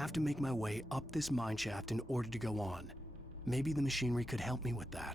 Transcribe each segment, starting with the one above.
have to make my way up this mine shaft in order to go on. Maybe the machinery could help me with that.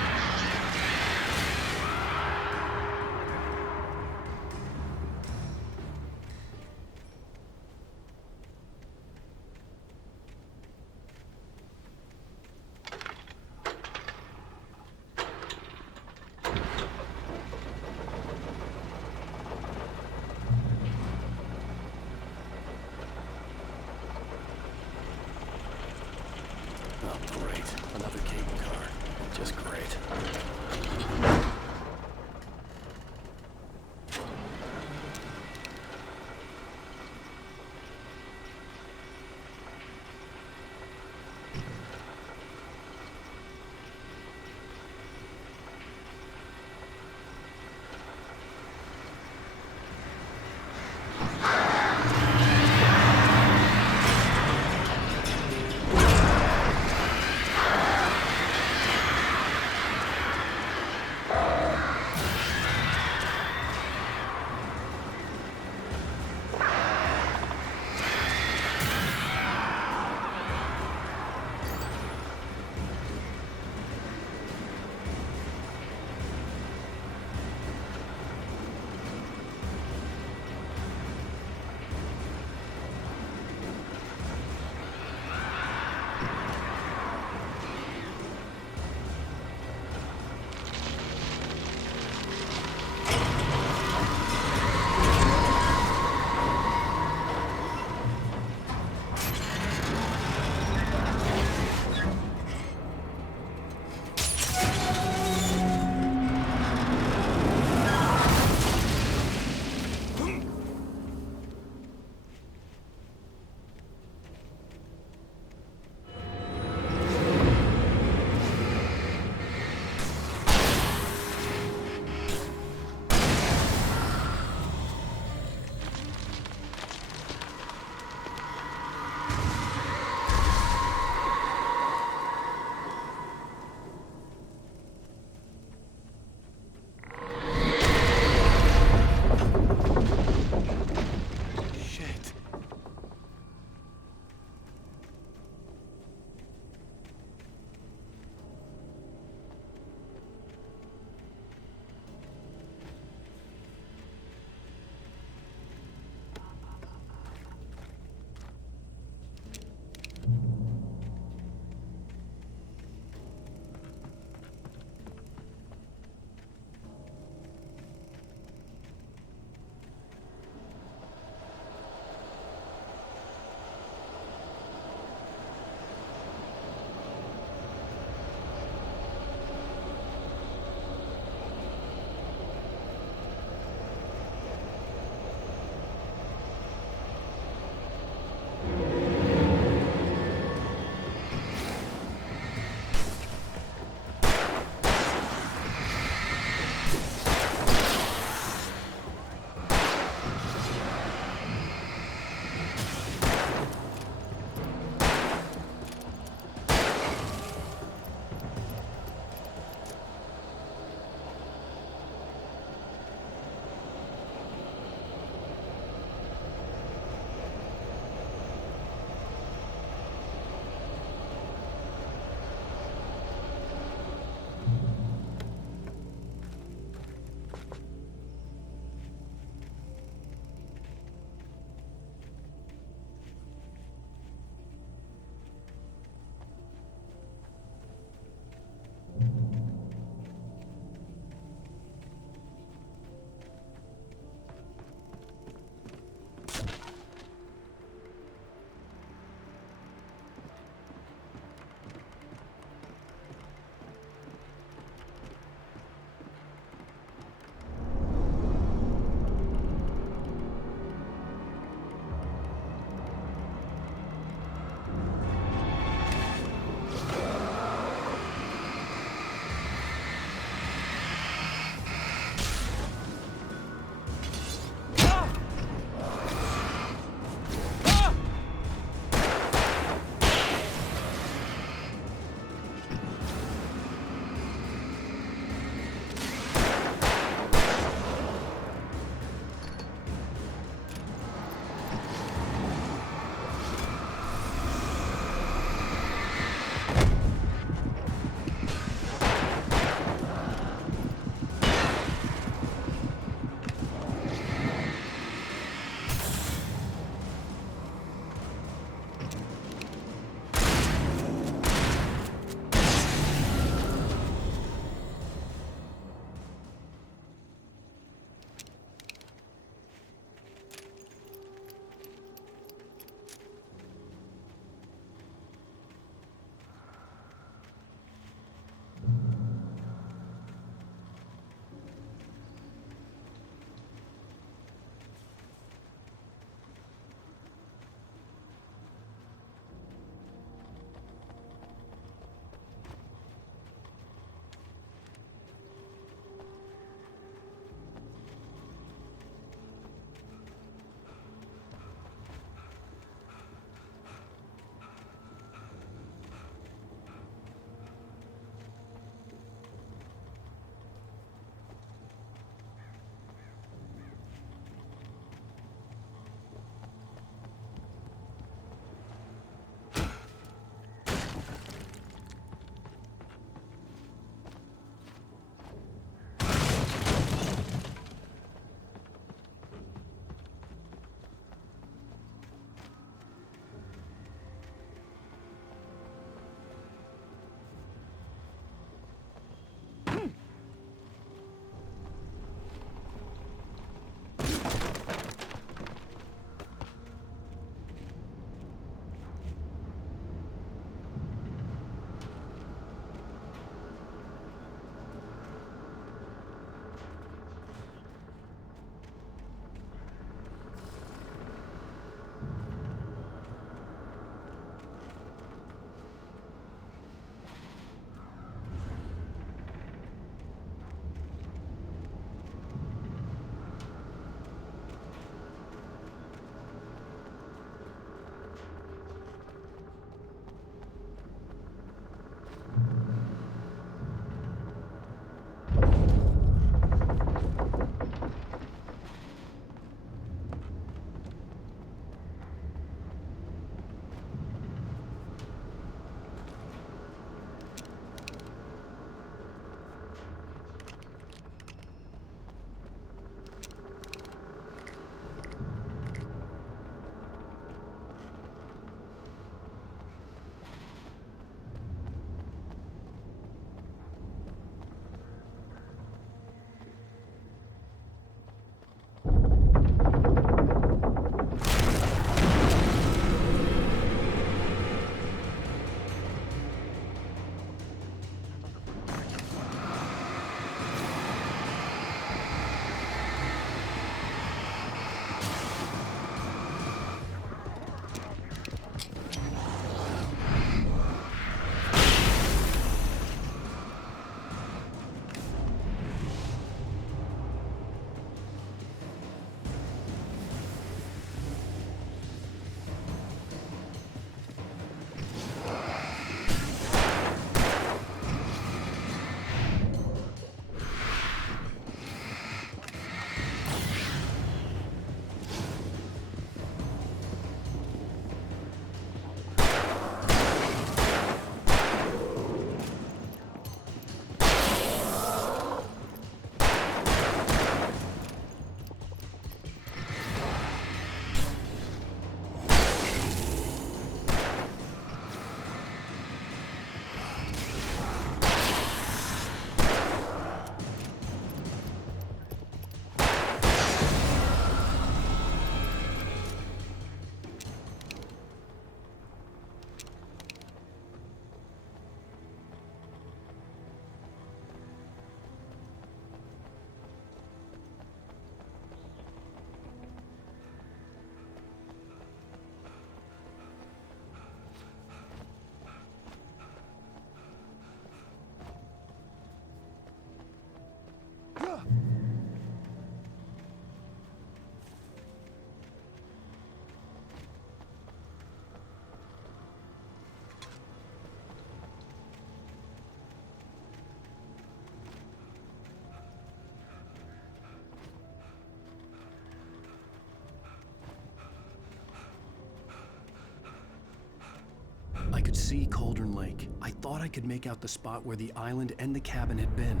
could see Cauldron Lake. I thought I could make out the spot where the island and the cabin had been.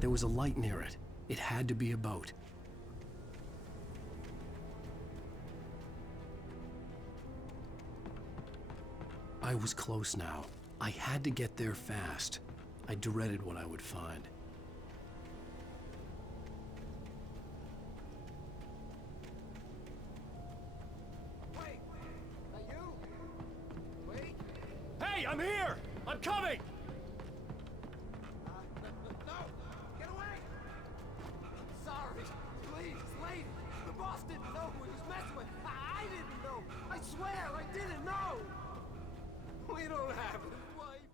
There was a light near it. It had to be a boat. I was close now. I had to get there fast. I dreaded what I would find. Wait! Are you? Wait! Hey, I'm here! I'm coming! No! Get away! Sorry! Please, lady! The boss didn't know who he was messing with! I didn't know! I swear I didn't know! We don't have his wife!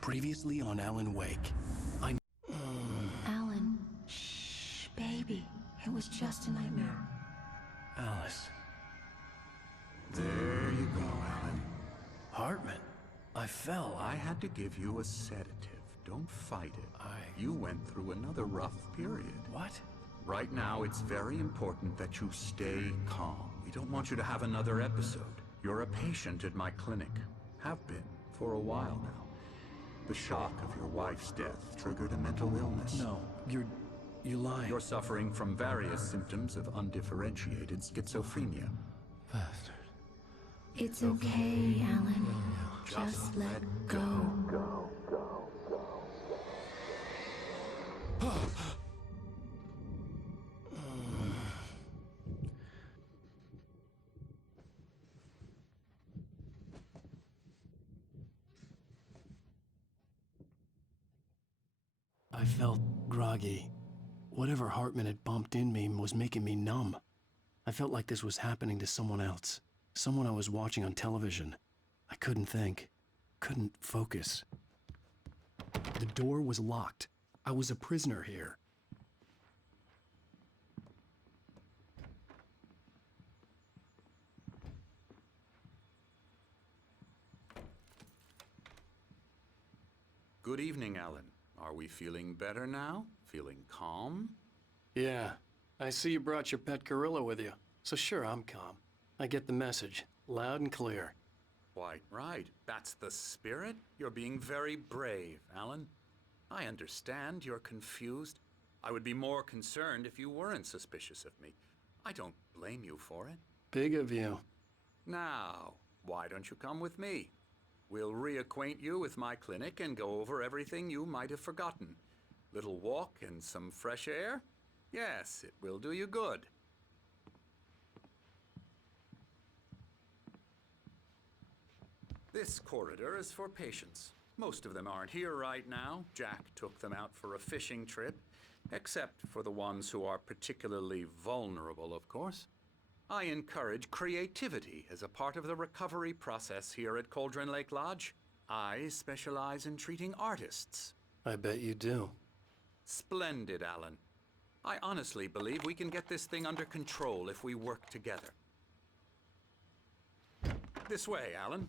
Previously on Alan Wake, Alan, shh, baby. It was just a nightmare. Alice. There you go, Alan. Hartman. I fell. I had to give you a sedative. Don't fight it. You went through another rough period. What? Right now, it's very important that you stay calm. We don't want you to have another episode. You're a patient at my clinic. Have been for a while now. The shock of your wife's death triggered a mental illness. No, you're lying. You're suffering from various symptoms of undifferentiated schizophrenia. Bastard. It's okay, Alan. Just let go. I felt groggy. Whatever Hartman had bumped in me was making me numb. I felt like this was happening to someone else. Someone I was watching on television. I couldn't think. Couldn't focus. The door was locked. I was a prisoner here. Good evening, Alan. Are we feeling better now? Feeling calm? Yeah, I see you brought your pet gorilla with you. So sure, I'm calm. I get the message, loud and clear. Quite right. That's the spirit. You're being very brave, Alan. I understand you're confused. I would be more concerned if you weren't suspicious of me. I don't blame you for it. Big of you. Now, why don't you come with me? We'll reacquaint you with my clinic and go over everything you might have forgotten. Little walk and some fresh air? Yes, it will do you good. This corridor is for patients. Most of them aren't here right now. Jack took them out for a fishing trip, except for the ones who are particularly vulnerable, of course. I encourage creativity as a part of the recovery process here at Cauldron Lake Lodge. I specialize in treating artists. I bet you do. Splendid, Alan. I honestly believe we can get this thing under control if we work together. This way, Alan.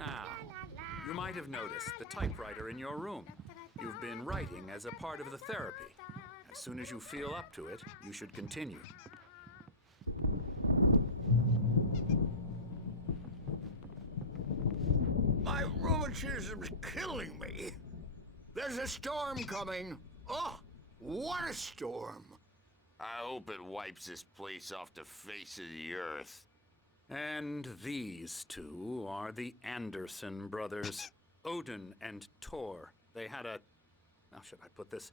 noticed the typewriter in your room. You've been writing as a part of the therapy. As soon as you feel up to it, you should continue. My rheumatism's killing me. There's a storm coming. Oh, what a storm. I hope it wipes this place off the face of the earth. And these two are the Anderson brothers, Odin and Tor. They had how should I put this?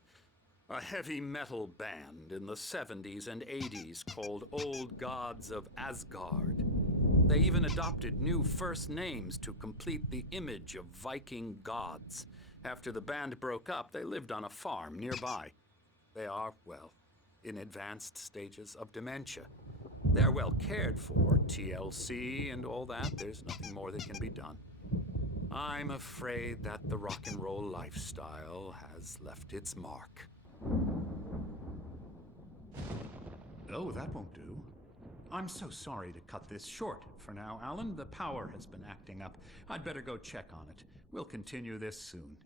A heavy metal band in the 70s and 80s called Old Gods of Asgard. They even adopted new first names to complete the image of Viking gods. After the band broke up, they lived on a farm nearby. They are, well, in advanced stages of dementia. They're well cared for, TLC and all that. There's nothing more that can be done. I'm afraid that the rock and roll lifestyle has left its mark. Oh, that won't do. I'm so sorry to cut this short for now, Alan. The power has been acting up. I'd better go check on it. We'll continue this soon.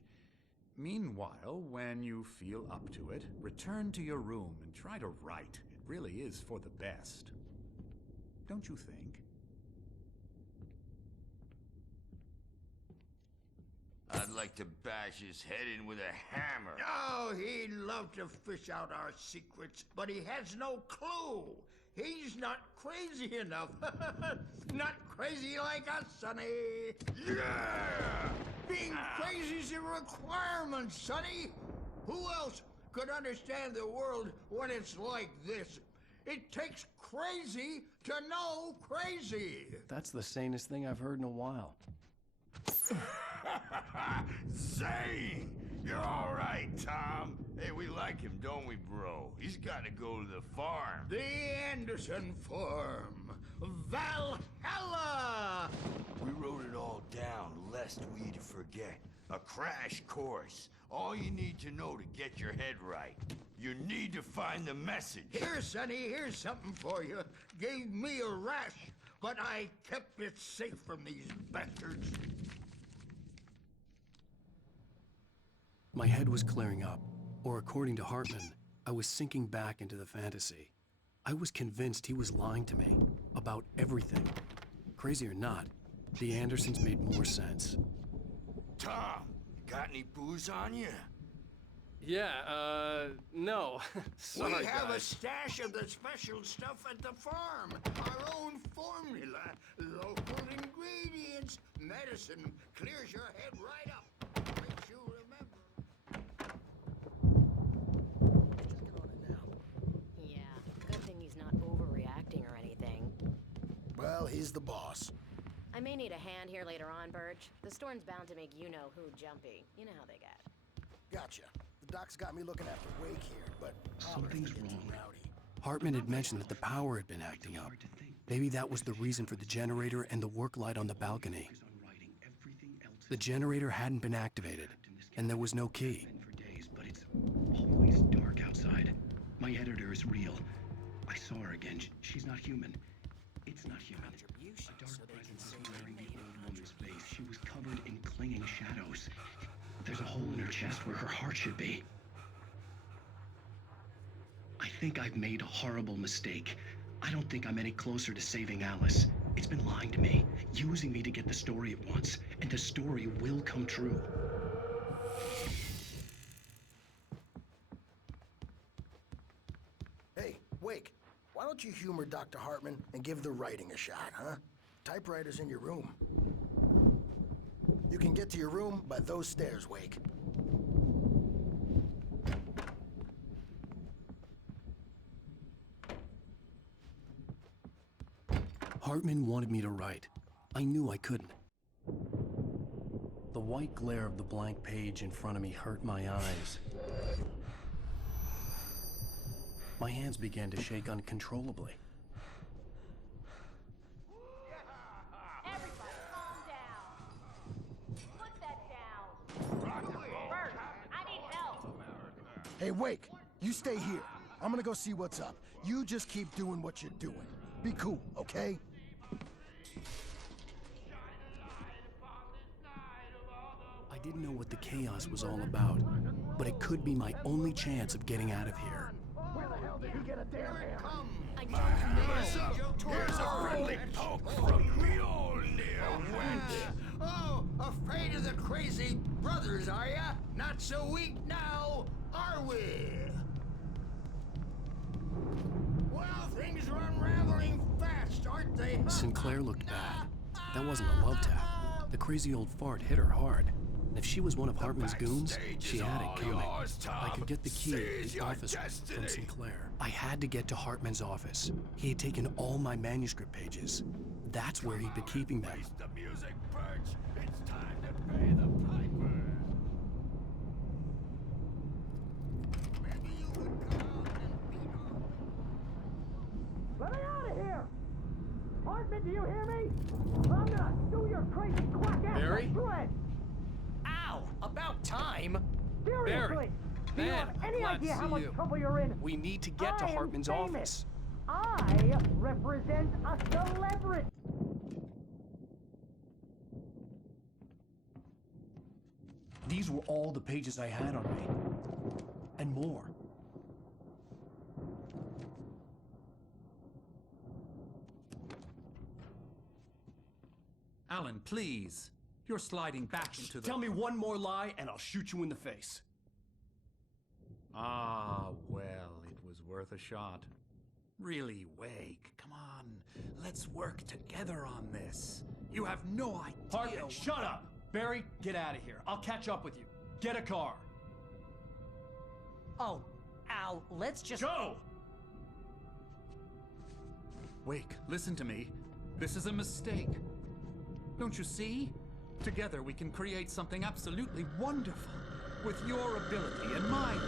Meanwhile, when you feel up to it, return to your room and try to write. It really is for the best. Don't you think? I'd like to bash his head in with a hammer. Oh, he'd love to fish out our secrets, but he has no clue. He's not crazy enough. Not crazy like us, Sonny. Yeah! Being crazy's a requirement, Sonny. Who else could understand the world when it's like this? It takes crazy to know crazy. That's the sanest thing I've heard in a while. Zane! You're all right, Tom. Hey, we like him, don't we, bro? He's got to go to the farm. The Anderson Farm. Valhalla! We wrote it all down lest we forget. A crash course. All you need to know to get your head right. You need to find the message. Here, Sonny, here's something for you. Gave me a rash, but I kept it safe from these bastards. My head was clearing up, or according to Hartman, I was sinking back into the fantasy. I was convinced he was lying to me about everything. Crazy or not, the Andersons made more sense. Tom, got any booze on you? Yeah, no. Sorry, We have a guys. stash of the special stuff at the farm. Our own formula. Local ingredients. Medicine clears your head right up. Makes you remember. Checking on it now. Yeah, good thing he's not overreacting or anything. Well, he's the boss. I may need a hand here later on, Birch. The storm's bound to make you-know-who jumpy. You know how they get. Gotcha. The doc's got me looking after Wake here, but Something's wrong. Hartman had mentioned that the power had been acting up. Maybe that was the reason for the generator and the work light on the balcony. The generator hadn't been activated, and there was no key. For days, but it's always dark outside. My editor is real. I saw her again. She's not human. It's not human. A dark presence is wearing the old woman's face. She was covered in clinging shadows. There's a hole in her chest where her heart should be. I think I've made a horrible mistake. I don't think I'm any closer to saving Alice. It's been lying to me, using me to get the story it wants, and the story will come true. Hey, Wake, why don't you humor Dr. Hartman and give the writing a shot, huh? Typewriter's in your room. You can get to your room by those stairs, Wake. Hartman wanted me to write. I knew I couldn't. The white glare of the blank page in front of me hurt my eyes. My hands began to shake uncontrollably. Everybody calm down. Put that down. Bert, I need help. Hey, Wake, you stay here. I'm gonna go see what's up. You just keep doing what you're doing. Be cool, okay? didn't know what the chaos was all about, but it could be my only chance of getting out of here. Where the hell did he get a damn hand? I don't know. Here's a friendly poke from Mjolnir, wench. Oh, afraid of the crazy brothers, are ya? Not so weak now, are we? Well, things are unraveling fast, aren't they? Sinclair looked bad. That wasn't a love tap. The crazy old fart hit her hard. And if she was one of Hartman's goons, she had it coming. I could get the key to the office from Sinclair. I had to get to Hartman's office. He had taken all my manuscript pages. That's where he'd been keeping them. The music, Birch. It's time to pay the piper. Maybe you would come out and beat her. Let me out of here! Hartman, do you hear me? I'm gonna sue your crazy quack ass Barry? to shreds! Ow! About time! Seriously! Do you Man, have any glad to idea how see much you. trouble you're in? We need to get to I am Hartman's famous. office. I represent a celebrity! These were all the pages I had on me. And more. Alan, please. You're sliding back into the... Tell me one more lie and I'll shoot you in the face. Ah, well, it was worth a shot. Really, Wake, come on. Let's work together on this. You have no idea... Hartman, shut up! Barry, get out of here. I'll catch up with you. Get a car. Oh, Al, let's just... Go! Wake, listen to me. This is a mistake. Don't you see? Together we can create something absolutely wonderful. With your ability and mine.